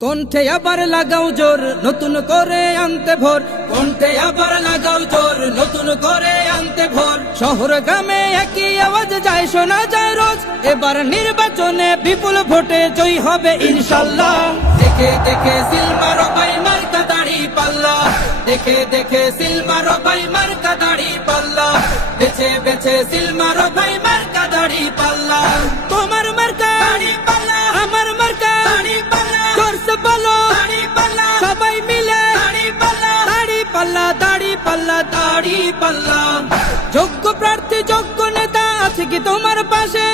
কণ্ঠে আবার লাগাও জোর নতুন করে আনতে ভোর, কণ্ঠে আবার লাগাও জোর নতুন করে আনতে ভোর। শহর গ্রামে একই আওয়াজ যায় শোনা যায় রোজ, এবার নির্বাচনে বিপুল ভোটে জয় হবে ইনশাল্লাহ। দেখে দেখে সিল মারো ভাই মার্কা দাড়ি পাল্লা, দেখে দেখে সিল মারো ভাই মার্কা দাড়ি পাল্লা, বেছে বেছে সিল মারো ভাই মার্কা দাড়ি পাল্লা। তোমার মার্কা দাড়ি পাল্লা, আমার মার্কা দাড়ি পাল্লা, জোরসে বলো দাড়ি পাল্লা, সবাই মিলে দাড়ি পাল্লা, দাড়ি পাল্লা, দাড়ি পাল্লা, দাড়ি পাল্লা। যোগ্য প্রার্থী যোগ্য নেতা আছে কি তোমার পাশে?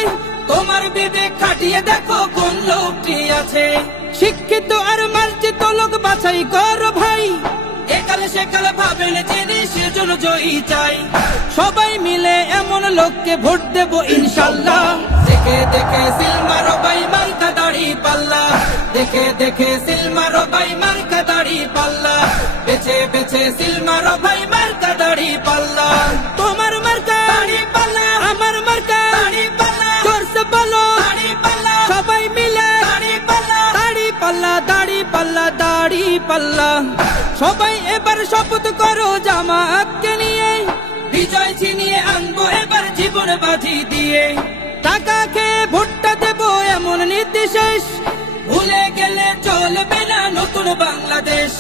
তোমার বিবেক খাটিয়ে দেখো কোন লোকটি আছে। শিক্ষিত আর মার্জিত লোক বাছাই করো ভাই, একালে সেকালে ভাবেন যিনি সেজন্য জয়ী চাই। সবাই মিলে এমন লোককে ভোট দেব ইনশাল্লাহ। দেখে দেখে সিল মারো ভাই মার্কা দাড়ি পাল্লা, দেখে দেখে সিল মারো ভাই মার্কা দাড়ি পাল্লা, বেছে বেছে সিল মারো ভাই মার্কা দাড়ি পাল্লা। তোমার মার্কা দাড়ি পাল্লা, আমার মার্কা দাড়ি পাল্লা, জোরসে বলো দাড়ি পাল্লা, সবাই মিলে দাড়ি পাল্লা, দাড়ি পাল্লা, দাড়ি পাল্লা, দাড়ি পাল্লা। সবাই এবার শপথ করো জামাতকে নিয়ে, বিজয় ছিনিয়ে আনবো এবার জীবন বাজি দিয়ে। টাকা খেয়ে ভোটটা দেবো এমন নীতি শেষ, ভুলে গেলে চলবে না নতুন বাংলাদেশ।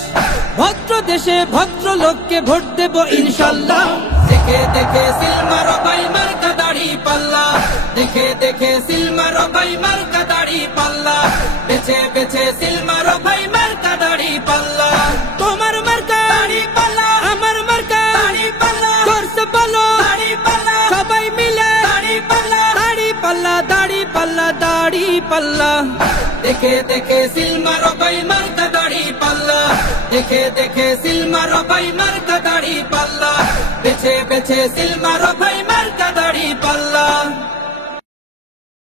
ভদ্র দেশে ভদ্র লোককে ভোট দেব ইনশাল্লাহ। দেখে দেখে সিল মারো ভাই মার্কা দাড়ি পাল্লা, দেখে দেখে সিল মারো ভাই মার্কা দাড়ি পাল্লা, বেছে বেছে সিল মারো ভাই মার্কা দাড়ি পাল্লা। তোমার মার্কা দাড়ি পাল্লা, আমার মার্কা দাড়ি পাল্লা, জোরসে বলো দাড়ি পাল্লা, সবাই মিলে দাড়ি পাল্লা, দাড়ি পাল্লা, দাড়ি পাল্লা, দাড়ি পাল্লা। দেখে দেখে সিল মারো ভাই মার্কা দাড়ি পাল্লা, দেখে দেখে সিল মারো ভাই মার্কা দাড়ি পাল্লা, বেছে বেছে সিল মারো